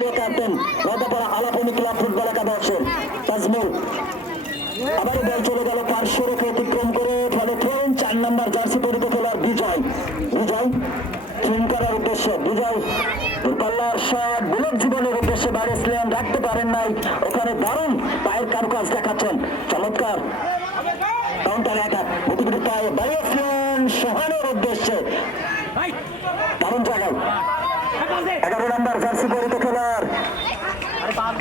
Captain নয়দাপাড়া আলাপনি club football একাদশের তাজমুল আবার বল চলে গেল পার্শ্বরেখা অতিক্রম করে, ফলে থ্রোইন 4 নম্বর জার্সি পরিত খেলোয়াড় বিজয় থ্রোইন করার উদ্দেশ্যে বিজয় দূরপাল্লার শট বুলেট জীবনের উদ্দেশ্যে বাড়িয়েছিলেন, রাখতে পারেন নাই। ওখানে দারুণ পায়ের কারুকাজ দেখাচ্ছেন, চমৎকার কাউন্টার অ্যাটাক গতিবিধি পায়ে বাড়িয়েছিলেন সোহানের উদ্দেশ্যে, দারুণ জায়গায় 11 নম্বর জার্সি পরিত খেলোয়াড়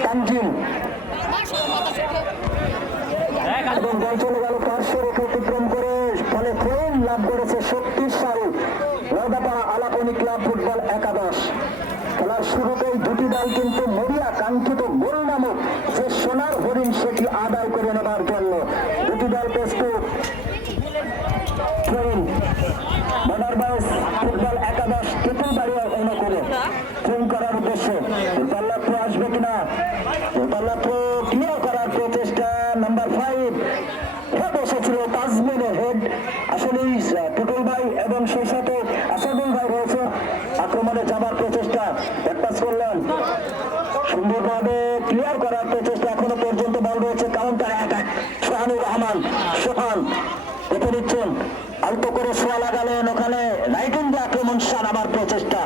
তানজিম এবং বল চলে গেল পার্শ্বরেখা অতিক্রম করে, ফলে থ্রোইন লাভ করেছে শক্তিশালী নয়দাপাড়া আলাপনি ক্লাব ফুটবল একাদশ। খেলার শুরুতেই দুটি দল কিন্তু মরিয়া কাঙ্ক্ষিত গোল নামক যে সোনার হরিণ সেটি আদায় করে নেবার জন্য দুটি দল প্রস্তুত। থ্রোইন মডার বয়েজ ফুটবল একাদশ তেঁতুলবাড়িয়া অনুকূলে থ্রোইন করার উদ্দেশ্যে দূরপাল্লা থ্রো আসবে কিনা, দূরপাল্লা থ্রো ক্লিয়ার করার প্রচেষ্টা। নাম্বার 5 বসেছিল তাজমিনের হেড, আসলেই টুটুল ভাই এবং সেই সাথে আসাদুল ভাই রয়েছে। আক্রমণে যাবার প্রচেষ্টা, ব্যাকপাস করলেন, সুন্দরভাবে ক্লিয়ার করার প্রচেষ্টা। এখনো পর্যন্ত বল রয়েছে কাউন্টার অ্যাটাক। সোহানুর রহমান সোহান দেখে নিচ্ছেন, অল্প করে সোয়া লাগালেন, ওখানে রাইট হ্যান্ডে আক্রমণ সারাবার প্রচেষ্টা,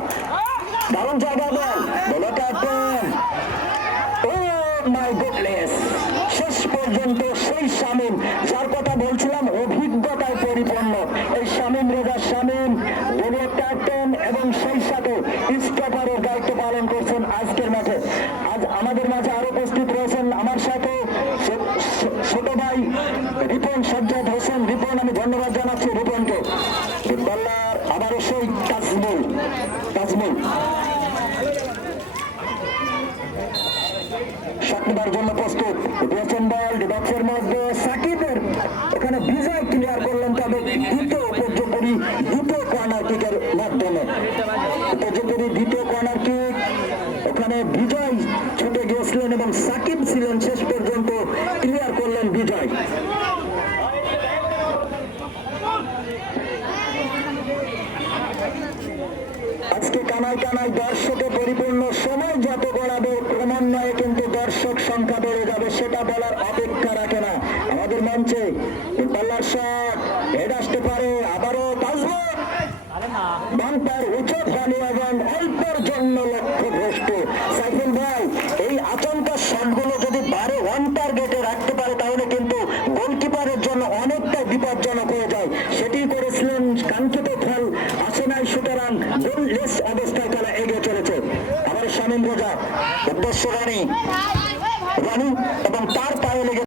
দারুণ জায়গা বল বলে ক্যাপ্টেন। ও মাই গুডনেস, শেষ পর্যন্ত সেই শামীম যার কথা বলছিলাম অভিজ্ঞতায় পরিপূর্ণ, এই শামীম রেজা শামীম দলীয় ক্যাপ্টেন এবং সেই সাথে স্টপারের দায়িত্ব পালন করছেন আজকের মাঠে। আজ আমাদের মাঝে আরো উপস্থিত রয়েছেন আমার সাথে ছোট ভাই রিপন সাজ্জাদ হোসেন রিপন, আমি ধন্যবাদ জানাচ্ছি রিপনকে। ফুটবলার আবারও সেই তাজমুল সাতবার জন্য প্রস্তুত দিয়েছেন বল ডিবক্সের মধ্যে সাকিবের, এখানে বিজয় ক্লিয়ার করলেন, তবে দ্বিতীয় কর্নার কিকের মাধ্যমে দ্বিতীয় কর্নার কিক, ওখানে বিজয় ছুটে গিয়েছিলেন এবং সাকিব ছিলেন শেষ পর্যন্ত ক্লিয়ার করলেন বিজয়। আজকে কানায় কানায় দর্শকে পরিপূর্ণ, সময় যত গড়াবে ক্রমান্বয়ে কিন্তু দর্শক সংখ্যা বেড়ে যাবে, সেটা বলার অপেক্ষা রাখে না। আমাদের মঞ্চে পাল্লার শট হেড আসতে পারে, আবারও বাম্পার উঁচু ফলে এবং অল্পের জন্য লক্ষ্য ভ্রষ্ট। সাইফুল ভাই, এই আচমকা শটগুলো যদি বারে ওয়ান টার্গেটে রাখতে পারে তাহলে কিন্তু গোলকিপারের জন্য অনেকটা বিপজ্জনক হয়ে যায়, সেটি করেছিলেন, কাঙ্ক্ষিত ফল আসে নাই, সুতরাং গোললেস অবস্থায় তারা এগিয়ে চলেছে। আবার শামীম রেজা উদ্দেশ্য রানী এবং তার পায়ে লেগে